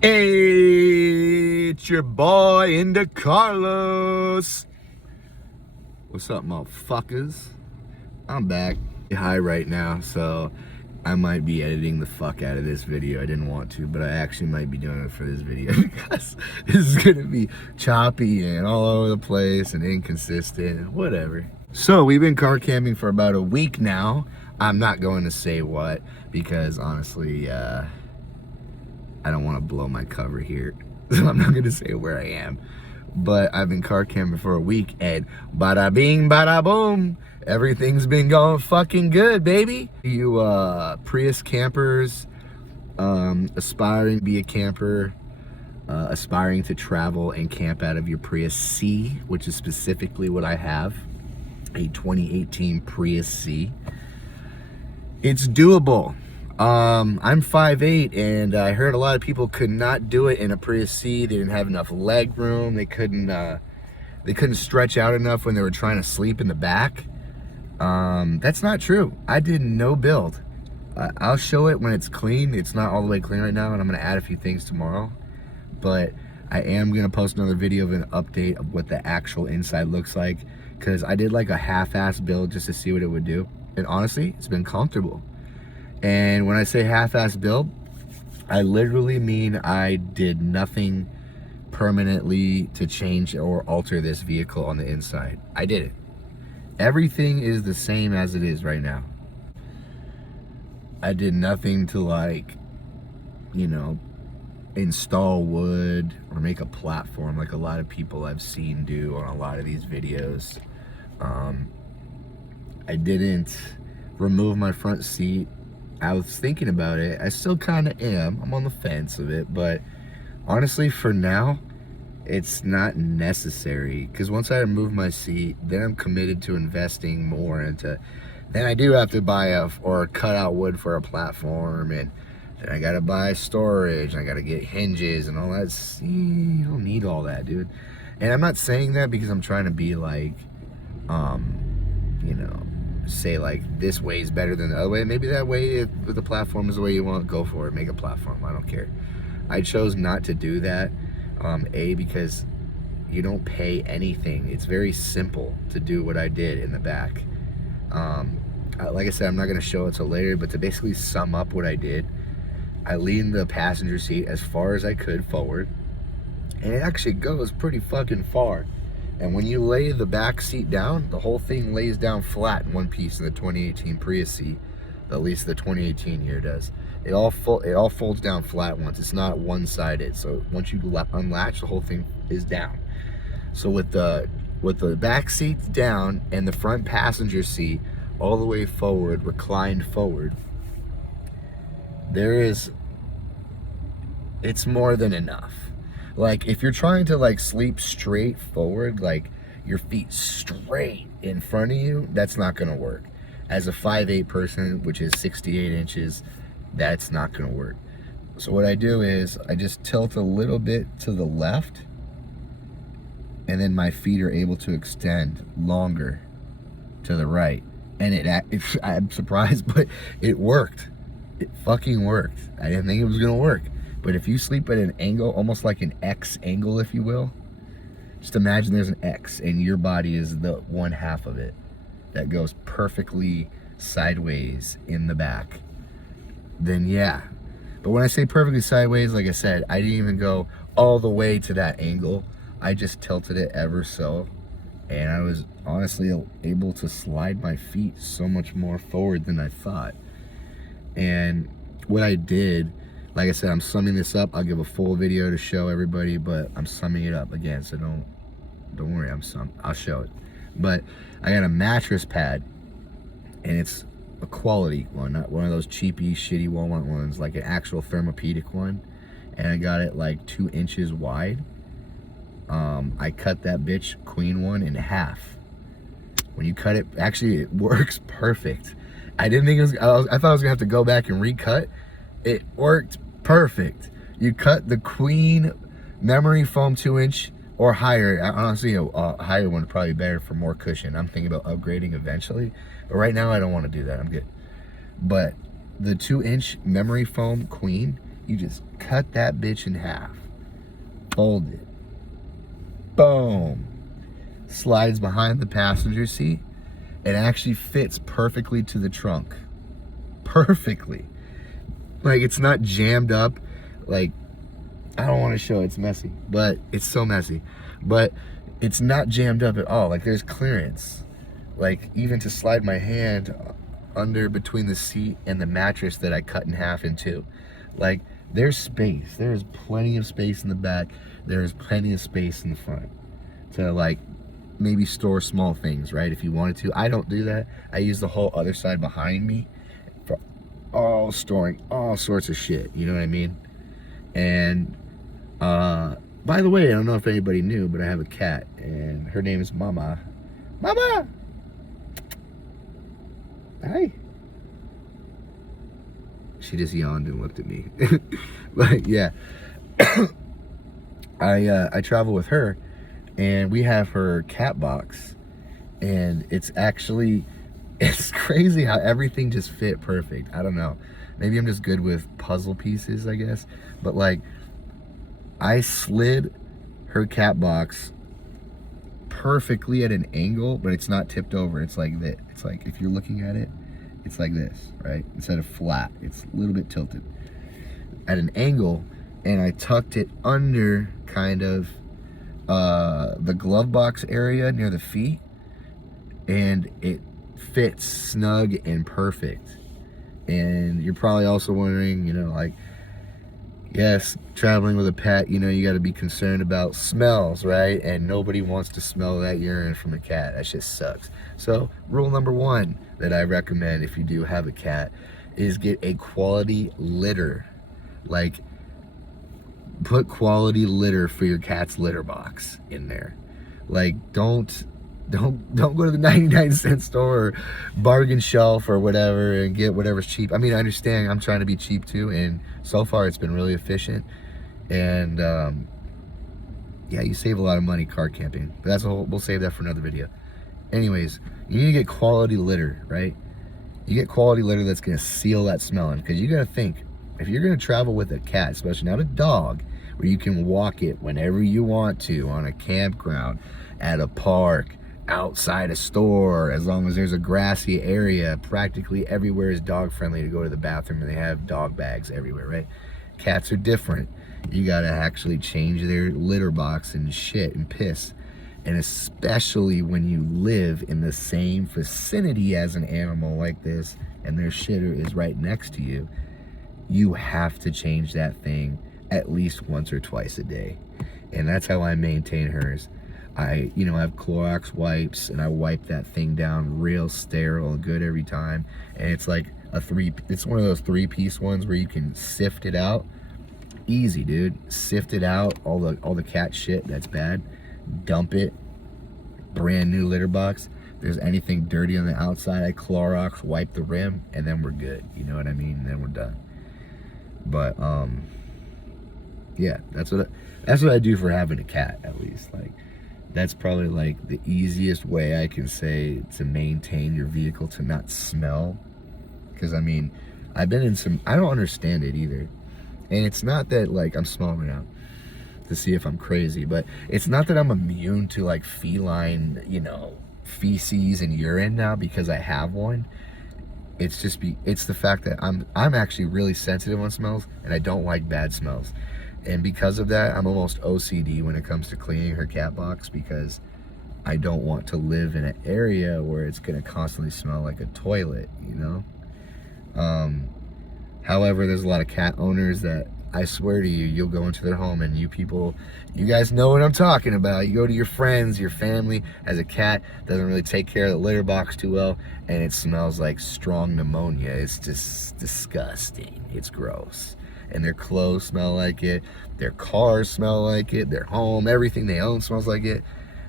Hey, it's your boy Inda Carlos. What's up, motherfuckers? I'm back. High right now, so I might be editing the fuck out of this video. I didn't want to, but I actually might be doing it for this video because this is gonna be choppy and all over the place and inconsistent and whatever. So we've been car camping for about a week now. I'm not going to say what because honestly, I don't want to blow my cover here, so I'm not going to say where I am. But I've been car camping for a week, and bada bing, bada boom, everything's been going fucking good, baby. You Prius campers, aspiring to be a camper, aspiring to travel and camp out of your Prius C, which is specifically what I have, a 2018 Prius C. It's doable. I'm 5'8", and I heard a lot of people could not do it in a Prius C. They didn't have enough leg room. They couldn't stretch out enough when they were trying to sleep in the back. That's not true. I did no build. I'll show it when it's clean. It's not all the way clean right now, and I'm gonna add a few things tomorrow. But I am gonna post another video of an update of what the actual inside looks like, because I did like a half-ass build just to see what it would do. And honestly, it's been comfortable. And when I say half-ass build, I literally mean I did nothing permanently to change or alter this vehicle on the inside. I did it. Everything is the same as it is right now. I did nothing to, like, you know, install wood or make a platform like a lot of people I've seen do on a lot of these videos. I didn't remove my front seat. I was thinking about it. I still kind of am. I'm on the fence of it, but honestly, for now, it's not necessary, because once I remove my seat, then I'm committed to investing more into, then I do have to buy or cut out wood for a platform, and then I gotta buy storage, and I gotta get hinges and all that. You don't need all that, dude. And I'm not saying that because I'm trying to be like, you know, say like this way is better than the other way. Maybe that way, if the platform is the way you want, go for it, make a platform, I don't care. I chose not to do that, because you don't pay anything. It's very simple to do what I did in the back. Like I said, I'm not going to show it till later, but to basically sum up what I did, I leaned the passenger seat as far as I could forward, and it actually goes pretty fucking far. And when you lay the back seat down, the whole thing lays down flat in one piece in the 2018 Prius C. At least the 2018 here does. It all folds down flat once. It's not one-sided. So once you unlatch, the whole thing is down. So with the back seats down and the front passenger seat all the way forward, reclined forward, it's more than enough. Like, if you're trying to, like, sleep straight forward, like, your feet straight in front of you, that's not gonna work. As a 5'8" person, which is 68 inches, that's not gonna work. So what I do is, I just tilt a little bit to the left, and then my feet are able to extend longer to the right. And I'm surprised, but it worked. It fucking worked. I didn't think it was gonna work. But if you sleep at an angle, almost like an X angle, if you will, just imagine there's an X and your body is the one half of it that goes perfectly sideways in the back, then yeah. But when I say perfectly sideways, like I said, I didn't even go all the way to that angle. I just tilted it ever so, and I was honestly able to slide my feet so much more forward than I thought. And what I did, like I said, I'm summing this up. I'll give a full video to show everybody, but I'm summing it up again, so don't worry, I'll show it. But I got a mattress pad, and it's a quality one, not one of those cheapy, shitty Walmart ones, like an actual Thermopedic one. And I got it like 2 inches wide. I cut that bitch, queen one, in half. When you cut it, actually it works perfect. I didn't think I thought I was gonna have to go back and recut. It worked perfect. You cut the queen memory foam 2-inch or higher. Honestly, a higher one would probably be better for more cushion. I'm thinking about upgrading eventually, but right now I don't want to do that. I'm good. But the 2-inch memory foam queen, You just cut that bitch in half. Fold it. Boom. Slides behind the passenger seat. It actually fits perfectly to the trunk. Perfectly. Like, it's not jammed up. Like, I don't want to show it's messy, but it's so messy. But it's not jammed up at all. Like, there's clearance. Like, even to slide my hand under between the seat and the mattress that I cut in half in two. Like, there's space. There's plenty of space in the back. There's plenty of space in the front to, like, maybe store small things, right? If you wanted to. I don't do that. I use the whole other side behind me for storing all sorts of shit. You know what I mean? And by the way, I don't know if anybody knew, but I have a cat, and her name is Mama. Mama! Hi. She just yawned and looked at me. But yeah, I travel with her, and we have her cat box, and it's crazy how everything just fit perfect. I don't know. Maybe I'm just good with puzzle pieces, I guess. But like, I slid her cat box perfectly at an angle, but it's not tipped over. It's like that. It's like, if you're looking at it, it's like this, right? Instead of flat, it's a little bit tilted at an angle, and I tucked it under kind of the glove box area near the feet, and it fits snug and perfect. And you're probably also wondering, you know, like, yes, traveling with a pet, you know, you got to be concerned about smells, right? And nobody wants to smell that urine from a cat. That shit sucks. So rule number one that I recommend if you do have a cat is get a quality litter. Like, put quality litter for your cat's litter box in there. Like, don't go to the 99-cent store or bargain shelf or whatever and get whatever's cheap. I mean, I understand, I'm trying to be cheap too, and so far it's been really efficient. And yeah, you save a lot of money car camping, but we'll save that for another video. Anyways, you need to get quality litter, right? You get quality litter that's gonna seal that smell in, because you gotta think, if you're gonna travel with a cat, especially not a dog, where you can walk it whenever you want to, on a campground, at a park, outside a store, as long as there's a grassy area, practically everywhere is dog friendly to go to the bathroom, and they have dog bags everywhere, right? Cats are different. You gotta actually change their litter box and shit and piss. And especially when you live in the same vicinity as an animal like this, and their shitter is right next to you, you have to change that thing at least once or twice a day. And that's how I maintain hers. I have Clorox wipes, and I wipe that thing down real sterile and good every time. And it's like it's one of those 3-piece ones where you can sift it out. Easy, dude. Sift it out, all the cat shit that's bad. Dump it. Brand new litter box. If there's anything dirty on the outside, I Clorox wipe the rim, and then we're good. You know what I mean? And then we're done. But yeah, that's what I do for having a cat, at least. Like, that's probably like the easiest way I can say to maintain your vehicle to not smell. Because I mean, I've been in some, I don't understand it either. And it's not that, like, I'm smelling right now to see if I'm crazy, but it's not that I'm immune to like feline, feces and urine now because I have one. It's just it's the fact that I'm actually really sensitive on smells, and I don't like bad smells. And because of that, I'm almost OCD when it comes to cleaning her cat box, because I don't want to live in an area where it's going to constantly smell like a toilet, However, there's a lot of cat owners that, I swear to you, you'll go into their home, and you guys know what I'm talking about. You go to your friends, your family has a cat, doesn't really take care of the litter box too well, and it smells like strong pneumonia. It's just disgusting. It's gross. And their clothes smell like it, their cars smell like it, their home, everything they own smells like it.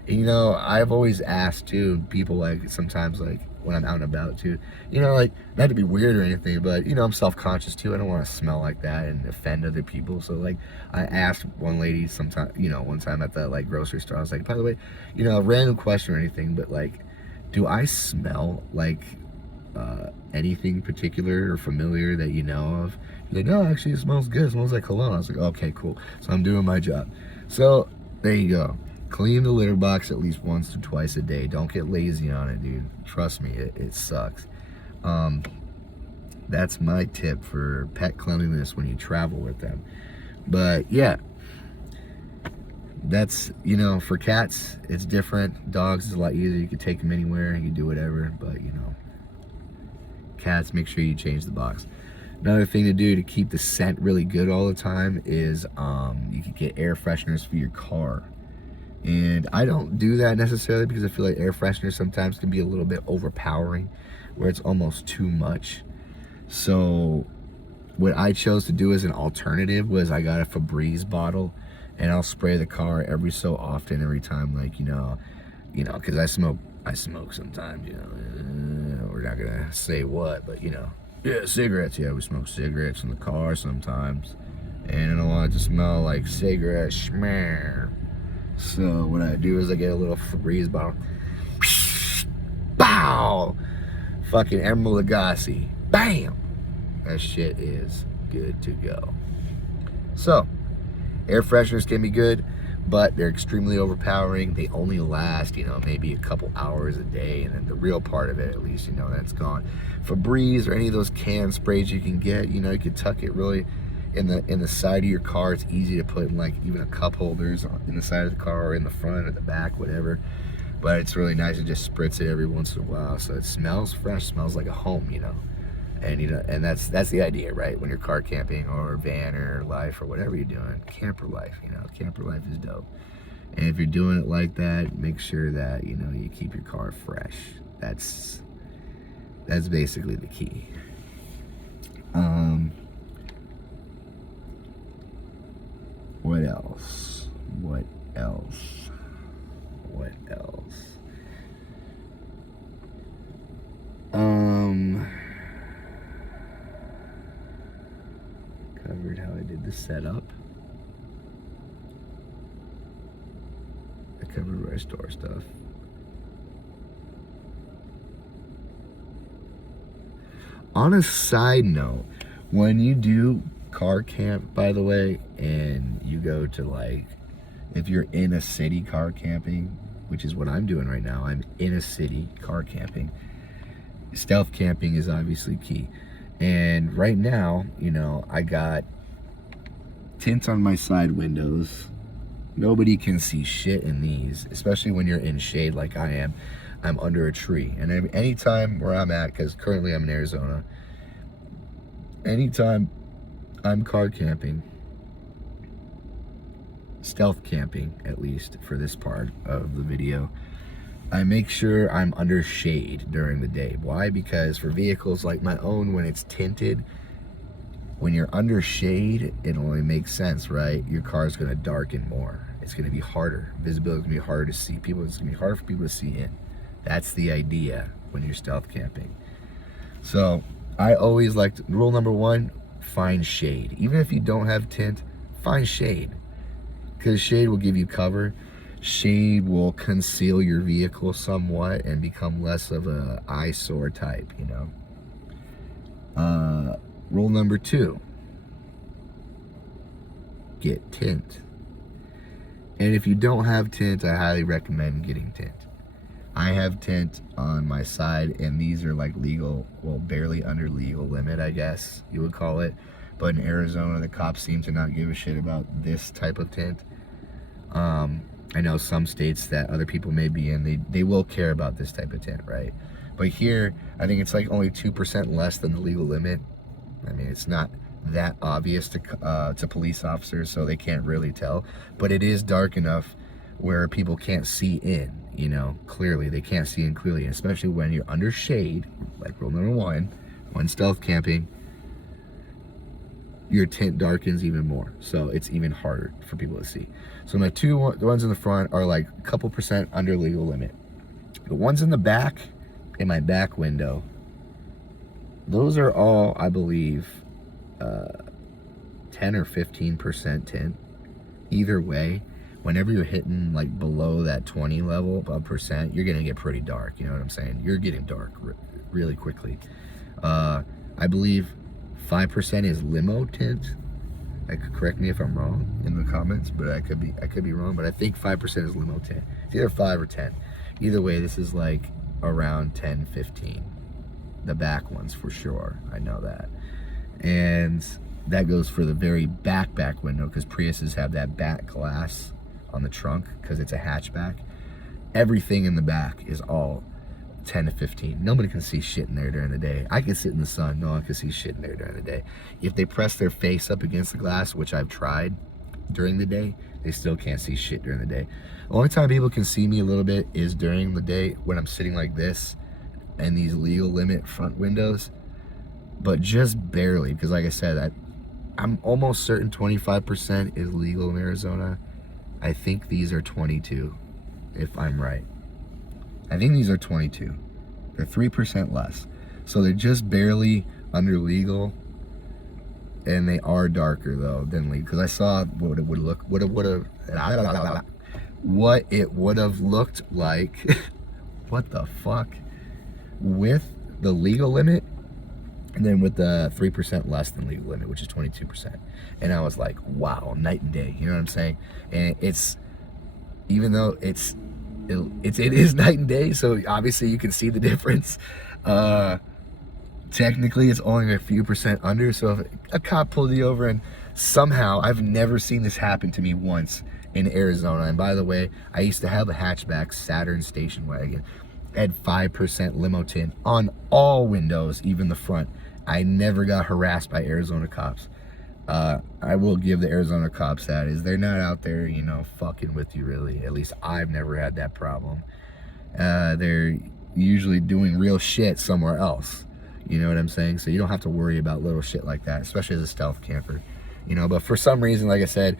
And, I've always asked too, people, like, sometimes, like, when I'm out and about too, like, not to be weird or anything, but, I'm self-conscious too. I don't want to smell like that and offend other people. So, like, I asked one lady one time at the, like, grocery store, I was like, by the way, a random question or anything, but, like, do I smell like anything particular or familiar that you know of? Like, no, actually, it smells good. It smells like cologne. I was like, okay, cool. So I'm doing my job. So there you go. Clean the litter box at least once or twice a day. Don't get lazy on it, dude. Trust me, it sucks. That's my tip for pet cleanliness when you travel with them. But yeah, that's, you know, for cats, it's different. Dogs is a lot easier. You can take them anywhere. You can do whatever. But, you know, cats, make sure you change the box. Another thing to do to keep the scent really good all the time is you can get air fresheners for your car. And I don't do that necessarily because I feel like air fresheners sometimes can be a little bit overpowering, where it's almost too much. So what I chose to do as an alternative was I got a Febreze bottle, and I'll spray the car every so often, every time, like, you know, because I smoke sometimes, you know, we're not gonna say what, but, you know, yeah, cigarettes, yeah, we smoke cigarettes in the car sometimes, and I don't want it to smell like cigarette schmear. So what I do is I get a little Febreze bottle, bow, fucking Emerald Lagasse, bam, that shit is good to go. So air fresheners can be good, but they're extremely overpowering. They only last, you know, maybe a couple hours a day, and then the real part of it, at least, you know, that's gone. Febreze or any of those can sprays you can get, you know, you can tuck it really in the side of your car. It's easy to put in, like, even a cup holders in the side of the car, or in the front or the back, whatever. But it's really nice to just spritz it every once in a while, so it smells fresh, smells like a home, you know. And, you know, and that's the idea, right? When you're car camping or van or life or whatever you're doing, camper life, you know, camper life is dope. And if you're doing it like that, make sure that, you know, you keep your car fresh. That's basically the key. What else? What else? What else? Covered how I did the setup. I covered where I store stuff. On a side note, when you do car camp, by the way, and you go to, like, if you're in a city car camping, which is what I'm doing right now, I'm in a city car camping, stealth camping is obviously key. And right now, you know, I got tints on my side windows. Nobody can see shit in these, especially when you're in shade like I am. I'm under a tree. And anytime where I'm at, because currently I'm in Arizona, anytime I'm car camping, stealth camping at least for this part of the video, I make sure I'm under shade during the day. Why? Because for vehicles like my own, when it's tinted, when you're under shade, it only makes sense, right? Your car's gonna darken more. It's gonna be harder. Visibility is gonna be harder to see people. It's gonna be harder for people to see in. That's the idea when you're stealth camping. So I always like to, rule number one, find shade. Even if you don't have tint, find shade. Because shade will give you cover. Shade will conceal your vehicle somewhat and become less of a eyesore type, you know. Rule number two, get tint. And if you don't have tint, I highly recommend getting tint. I have tint on my side, and these are like legal, well, barely under legal limit, I guess you would call it. But in Arizona, the cops seem to not give a shit about this type of tint. I know some states that other people may be in, they will care about this type of tint, right? But here, I think it's like only 2% less than the legal limit. I mean, it's not that obvious to police officers, so they can't really tell. But it is dark enough where people can't see in, you know, clearly. They can't see in clearly, especially when you're under shade, like rule number one, when stealth camping, your tint darkens even more, so it's even harder for people to see. So my the ones in the front are like a couple percent under legal limit. The ones in the back, in my back window, those are all, I believe, 10 or 15% tint. Either way, whenever you're hitting like below that 20 level of percent, you're gonna get pretty dark, you know what I'm saying? You're getting dark really quickly. I believe 5% is limo tint. Correct me if I'm wrong in the comments, but I could be wrong, but I think 5% is limo tint. It's either 5 or 10. Either way, this is like around 10, 15. The back ones for sure, I know that. And that goes for the very back window, because Priuses have that back glass on the trunk because it's a hatchback. Everything in the back is all 10 to 15. Nobody can see shit in there during the day. I can sit in the sun, no one can see shit in there during the day. If they press their face up against the glass, which I've tried during the day, they still can't see shit during the day. The only time people can see me a little bit is during the day when I'm sitting like this and these legal limit front windows, but just barely, because like I said, I'm almost certain 25% is legal in Arizona. I think these are 22, if I'm right. I think these are 22. They're 3% less. So they're just barely under legal, and they are darker though than legal. Because I saw what it would have looked like. What the fuck? With the legal limit, and then with the 3% less than legal limit, which is 22%. And I was like, wow, night and day. You know what I'm saying? And it's, even though it is night and day, so obviously you can see the difference. Technically it's only a few percent under, so if a cop pulled you over, and somehow, I've never seen this happen to me once in Arizona, and by the way, I used to have a hatchback Saturn station wagon, had 5% limo tint on all windows, even the front. I never got harassed by Arizona cops. I will give the Arizona cops that, is they're not out there, you know, fucking with you really. At least I've never had that problem. They're usually doing real shit somewhere else. You know what I'm saying? So you don't have to worry about little shit like that, especially as a stealth camper. You know, but for some reason, like I said,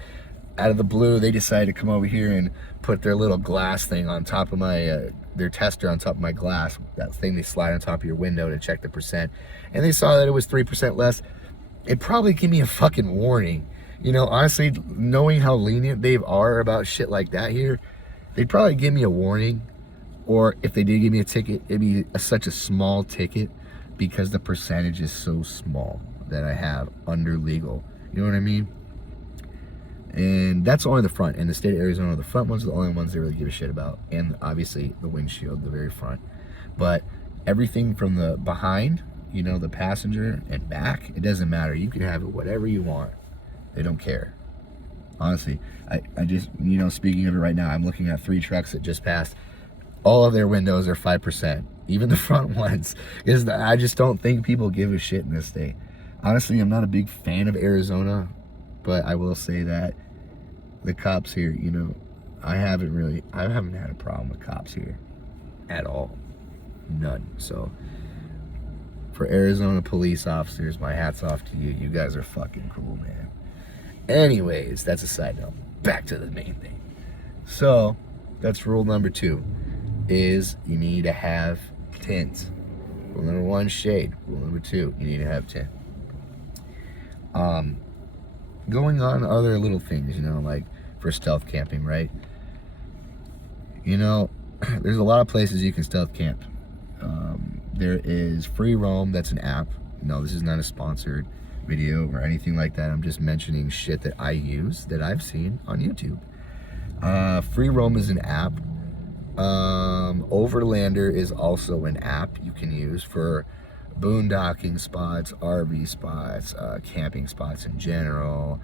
out of the blue, they decided to come over here and put their little glass thing on top of my, their tester on top of my glass. That thing they slide on top of your window to check the percent. And they saw that it was 3% less. It'd probably give me a fucking warning. You know, honestly, knowing how lenient they are about shit like that here, they'd probably give me a warning. Or if they did give me a ticket, it'd be such a small ticket because the percentage is so small that I have under legal. You know what I mean? And that's only the front. In the state of Arizona, the front ones are the only ones they really give a shit about. And obviously the windshield, the very front. But everything from the behind, you know, the passenger and back, it doesn't matter. You can have it whatever you want. They don't care. Honestly, I just, you know, speaking of it right now, I'm looking at 3 trucks that just passed. All of their windows are 5%, even the front ones. Because I just don't think people give a shit in this state. Honestly, I'm not a big fan of Arizona, but I will say that the cops here, you know, I haven't had a problem with cops here at all. None. So for Arizona police officers, my hat's off to you. You guys are fucking cool, man. Anyways, that's a side note. Back to the main thing. So that's rule number 2, is you need to have tint. Rule number 1, shade. Rule number 2, you need to have tint. Going on other little things, you know, like for stealth camping, right? You know, there's a lot of places you can stealth camp. There is Free Roam, that's an app. No, this is not a sponsored video or anything like that. I'm just mentioning shit that I use, that I've seen on YouTube. Free Roam is an app. Overlander is also an app you can use for boondocking spots, RV spots, camping spots in general.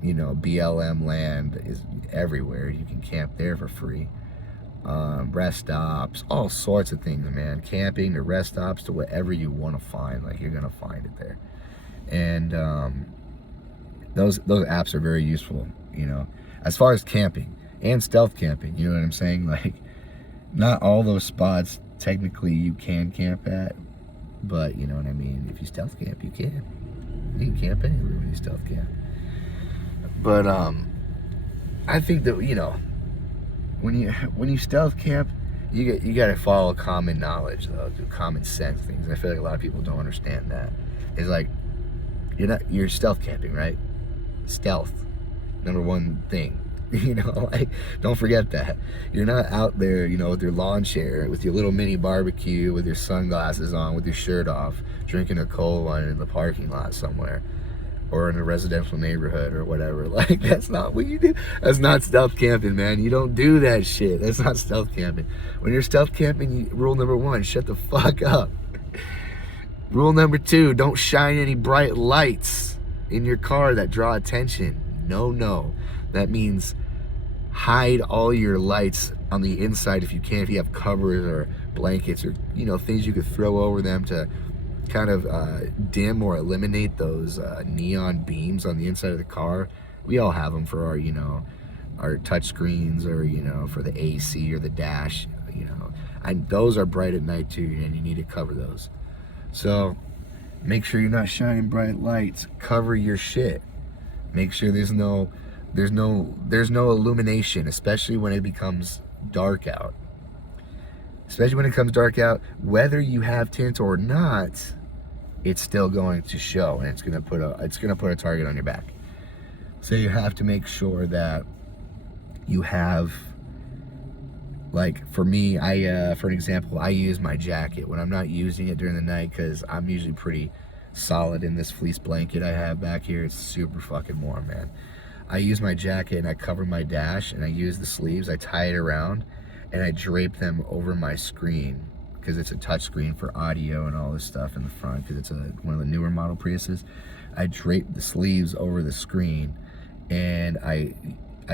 You know, BLM land is everywhere. You can camp there for free. Rest stops, all sorts of things, man. Camping to rest stops to whatever you want to find, like you're gonna find it there. And those apps are very useful, you know, as far as camping and stealth camping. You know what I'm saying? Like, not all those spots technically you can camp at, but you know what I mean. If you stealth camp, you can. You can camp anywhere when you stealth camp. But I think that, you know, when you stealth camp, you got to follow common knowledge, though, do common sense things. I feel like a lot of people don't understand that. It's like, you're stealth camping, right? Stealth, number 1 thing. You know, like, don't forget that. You're not out there, you know, with your lawn chair, with your little mini barbecue, with your sunglasses on, with your shirt off, drinking a cold one in the parking lot somewhere, or in a residential neighborhood or whatever. Like, that's not what you do. That's not stealth camping, man. You don't do that shit. That's not stealth camping. When you're stealth camping, rule number 1, shut the fuck up. Rule number 2, don't shine any bright lights in your car that draw attention. No. That means hide all your lights on the inside if you can, if you have covers or blankets or, you know, things you could throw over them to kind of dim or eliminate those neon beams on the inside of the car. We all have them for our, you know, our touch screens, or, you know, for the AC or the dash, you know. And those are bright at night too, and you need to cover those. So make sure you're not shining bright lights. Cover your shit. Make sure there's no illumination, especially when it becomes dark out. Especially when it comes dark out, whether you have tint or not, it's still going to show, and it's gonna put a target on your back. So you have to make sure that you have, like, for me, for an example, I use my jacket when I'm not using it during the night, because I'm usually pretty solid in this fleece blanket I have back here. It's super fucking warm, man. I use my jacket and I cover my dash, and I use the sleeves, I tie it around, and I drape them over my screen, because it's a touch screen for audio and all this stuff in the front, because it's one of the newer model Priuses. I drape the sleeves over the screen, and I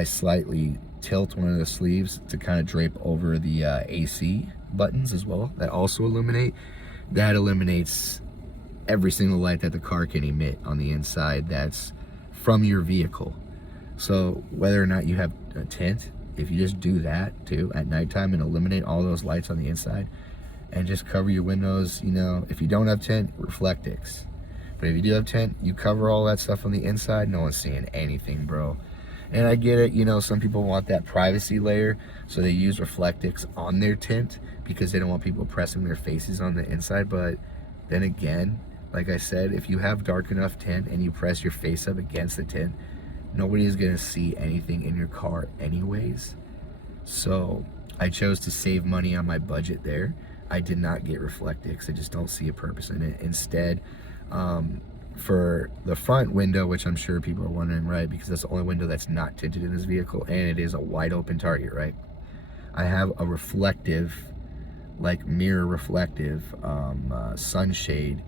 slightly tilt one of the sleeves to kind of drape over the AC buttons as well, that also illuminate. That eliminates every single light that the car can emit on the inside that's from your vehicle. So whether or not you have a tint, if you just do that too at nighttime and eliminate all those lights on the inside, and just cover your windows, you know, if you don't have tint, Reflectix. But if you do have tint, you cover all that stuff on the inside, no one's seeing anything, bro. And I get it, you know, some people want that privacy layer, so they use Reflectix on their tint because they don't want people pressing their faces on the inside. But then again, like I said, if you have dark enough tint and you press your face up against the tint, nobody's gonna see anything in your car anyways. So I chose to save money on my budget there. I did not get Reflectix. I just don't see a purpose in it. Instead, for the front window, which I'm sure people are wondering, right, because that's the only window that's not tinted in this vehicle, and it is a wide open target, right? I have a reflective, like mirror reflective sunshade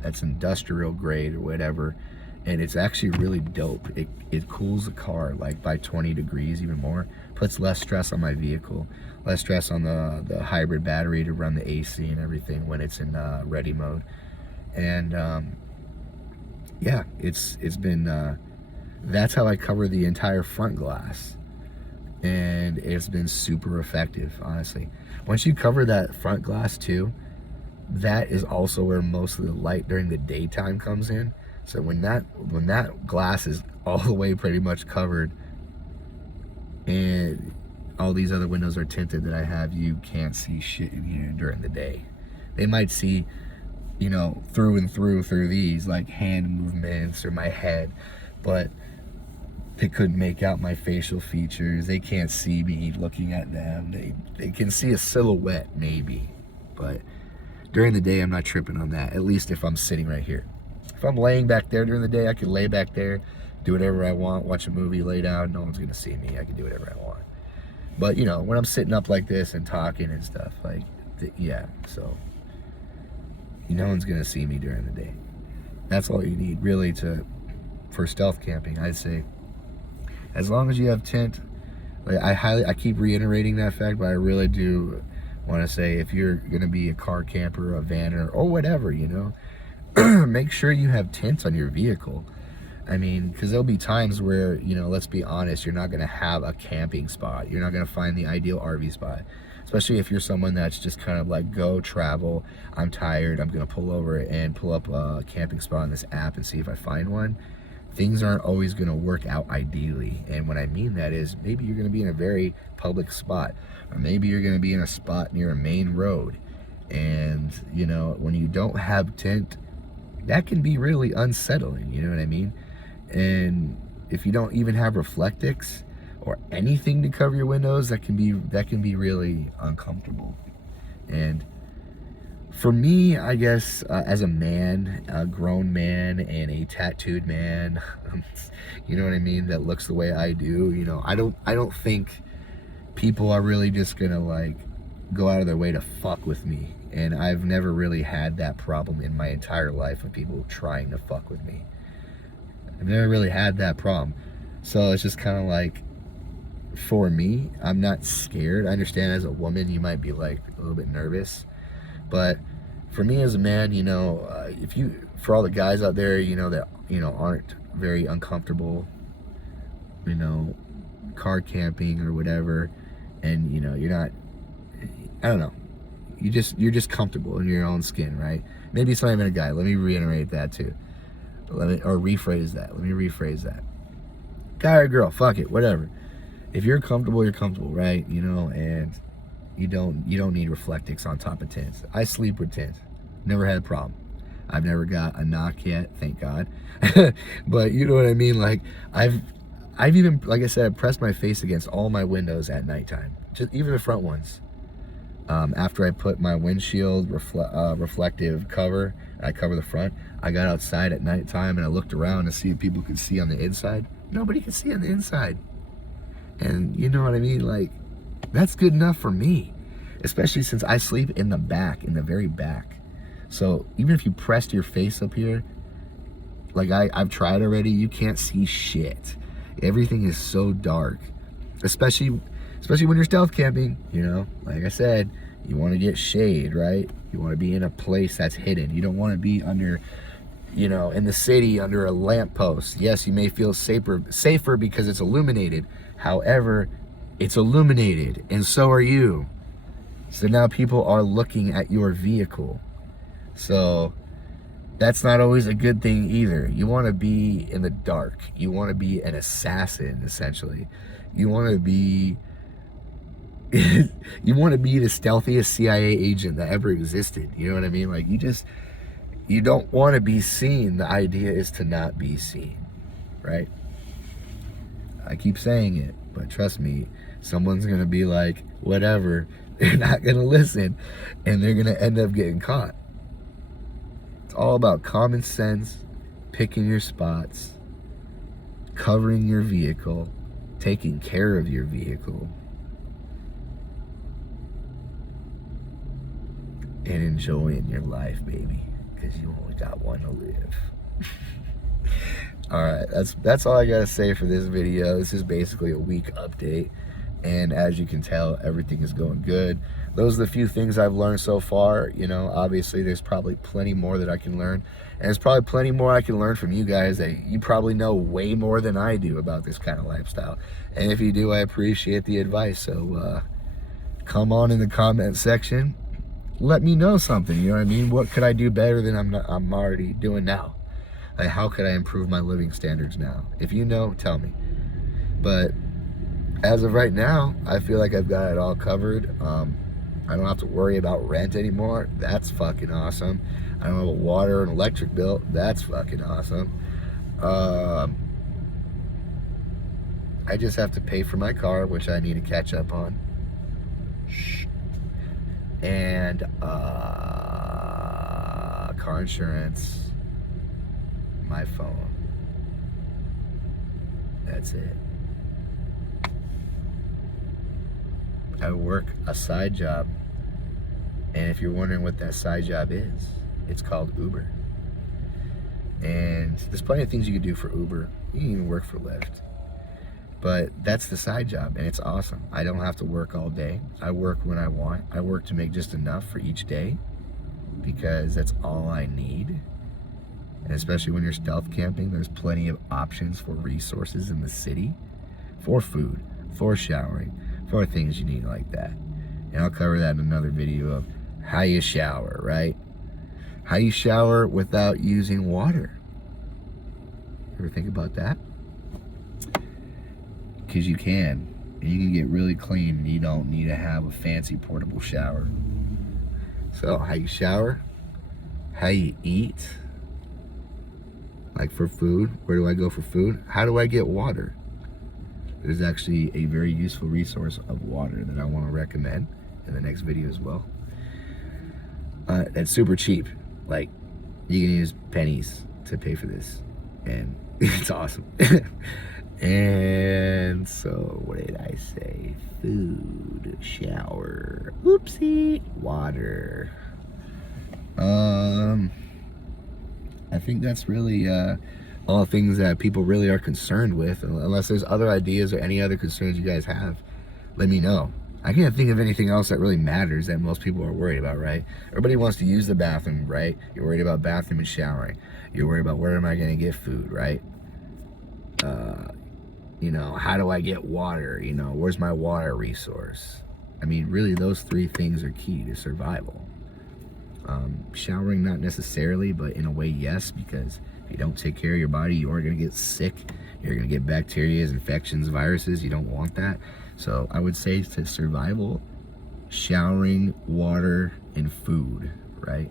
that's industrial grade or whatever, and it's actually really dope. It cools the car like by 20 degrees, even more. Puts less stress on my vehicle, less stress on the hybrid battery to run the AC and everything when it's in ready mode. And yeah, it's been that's how I cover the entire front glass, and it's been super effective, honestly. Once you cover that front glass too, that is also where most of the light during the daytime comes in. So when that glass is all the way pretty much covered and all these other windows are tinted that I have, you can't see shit in here during the day. They might see, you know, through and through these, like hand movements or my head, but they couldn't make out my facial features. They can't see me looking at them. They can see a silhouette maybe, but during the day I'm not tripping on that, at least if I'm sitting right here. If I'm laying back there during the day, I can lay back there, do whatever I want, watch a movie, lay down, no one's gonna see me. I can do whatever I want. But you know, when I'm sitting up like this and talking and stuff, like, yeah, so no one's gonna see me during the day. That's all you need really for stealth camping, I'd say. As long as you have tint, like I keep reiterating that fact, but I really do want to say, if you're gonna be a car camper, a vanner, or whatever, you know, make sure you have tint on your vehicle. I mean, because there'll be times where, you know, let's be honest, you're not gonna have a camping spot. You're not gonna find the ideal RV spot, especially if you're someone that's just kind of like, go travel, I'm tired, I'm gonna pull over and pull up a camping spot on this app and see if I find one. Things aren't always gonna work out ideally. And what I mean that is, maybe you're gonna be in a very public spot, or maybe you're gonna be in a spot near a main road. And, you know, when you don't have tint, that can be really unsettling, you know what I mean? And if you don't even have Reflectix, or anything to cover your windows, that can be really uncomfortable. And for me, I guess, as a man, a grown man and a tattooed man, you know what I mean, that looks the way I do, you know, I don't think people are really just gonna like go out of their way to fuck with me. And I've never really had that problem in my entire life of people trying to fuck with me. I've never really had that problem. So it's just kind of like, for me, I'm not scared. I understand as a woman you might be like a little bit nervous, but for me as a man, you know, for all the guys out there, you know, that, you know, aren't very uncomfortable, you know, car camping or whatever, and you know, you're not, I don't know, you're just comfortable in your own skin, right? Maybe it's not even a guy. Let me reiterate that too. Let me rephrase that. Guy or girl, fuck it, whatever. If you're comfortable, you're comfortable, right? You know, and you don't need reflectix on top of tints. I sleep with tints. Never had a problem. I've never got a knock yet, thank God. But you know what I mean? Like, I've even, like I said, pressed my face against all my windows at nighttime, just even the front ones. After I put my windshield reflective cover, I cover the front, I got outside at nighttime and I looked around to see if people could see on the inside. Nobody could see on the inside. And you know what I mean? Like, that's good enough for me, especially since I sleep in the back, in the very back. So even if you pressed your face up here, like I've tried already, you can't see shit. Everything is so dark, especially when you're stealth camping, you know, like I said, you want to get shade, right? You want to be in a place that's hidden. You don't want to be under, you know, in the city under a lamppost. Yes, you may feel safer because it's illuminated. However, it's illuminated and so are you. So now people are looking at your vehicle. So that's not always a good thing either. You want to be in the dark. You want to be an assassin, essentially. You want to be the stealthiest CIA agent that ever existed. You know what I mean? Like, you don't want to be seen. The idea is to not be seen, right? I keep saying it, but trust me, someone's going to be like, whatever. They're not going to listen, and they're going to end up getting caught. It's all about common sense, picking your spots, covering your vehicle, taking care of your vehicle, and enjoying your life, baby, because you only got one to live. All right, that's all I gotta say for this video. This is basically a week update, and as you can tell, everything is going good. Those are the few things I've learned so far. You know, obviously there's probably plenty more that I can learn, and there's probably plenty more I can learn from you guys that you probably know way more than I do about this kind of lifestyle. And if you do, I appreciate the advice. So come on in the comment section, let me know something. You know what I mean? What could I do better than I'm already doing now? Like, how could I improve my living standards now? If you know, tell me. But as of right now, I feel like I've got it all covered. I don't have to worry about rent anymore. That's fucking awesome. I don't have a water and electric bill. That's fucking awesome. I just have to pay for my car, which I need to catch up on. And car insurance, my phone. That's it. I work a side job, and if you're wondering what that side job is, it's called Uber. And there's plenty of things you can do for Uber. You can even work for Lyft. But that's the side job, and it's awesome. I don't have to work all day. I work when I want. I work to make just enough for each day, because that's all I need. And especially when you're stealth camping, there's plenty of options for resources in the city, for food, for showering, for things you need like that. And I'll cover that in another video of how you shower, right? How you shower without using water. Ever think about that? Because you can. And you can get really clean, and you don't need to have a fancy portable shower. So, how you shower, how you eat, like for food, where do I go for food? How do I get water? there's actually a very useful resource of water that I want to recommend in the next video as well. It's super cheap. Like, you can use pennies to pay for this, and it's awesome. And so, what did I say? Food, shower, oopsie, water. I think that's really all the things that people really are concerned with. Unless there's other ideas or any other concerns you guys have, let me know. I can't think of anything else that really matters that most people are worried about, right? Everybody wants to use the bathroom, right? You're worried about bathroom and showering. You're worried about where am I going to get food, right? You know, how do I get water? You know, where's my water resource? I mean, really, those three things are key to survival. Showering, not necessarily, but in a way, yes, because if you don't take care of your body, you are going to get sick. You're going to get bacteria, infections, viruses. You don't want that. So I would say to survival, showering, water, and food, right?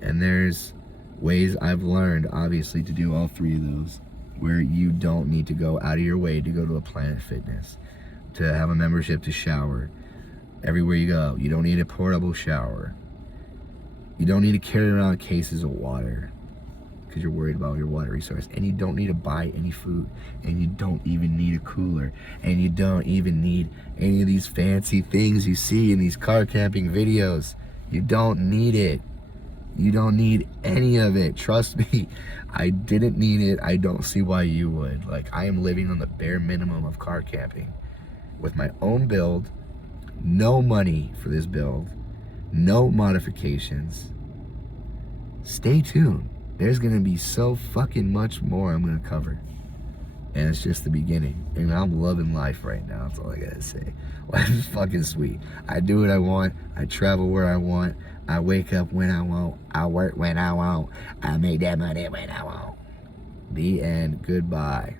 And there's ways I've learned, obviously, to do all three of those, where you don't need to go out of your way to go to a Planet Fitness, to have a membership to shower everywhere you go. You don't need a portable shower. You don't need to carry around cases of water because you're worried about your water resource. And you don't need to buy any food. And you don't even need a cooler. And you don't even need any of these fancy things you see in these car camping videos. You don't need it. You don't need any of it. Trust me, I didn't need it. I don't see why you would. Like, I am living on the bare minimum of car camping with my own build, no money for this build, no modifications. Stay tuned. There's gonna be so fucking much more I'm gonna cover. And it's just the beginning. And I'm loving life right now. That's all I gotta say. Life is fucking sweet. I do what I want. I travel where I want. I wake up when I want. I work when I want. I make that money when I want. The end. Goodbye.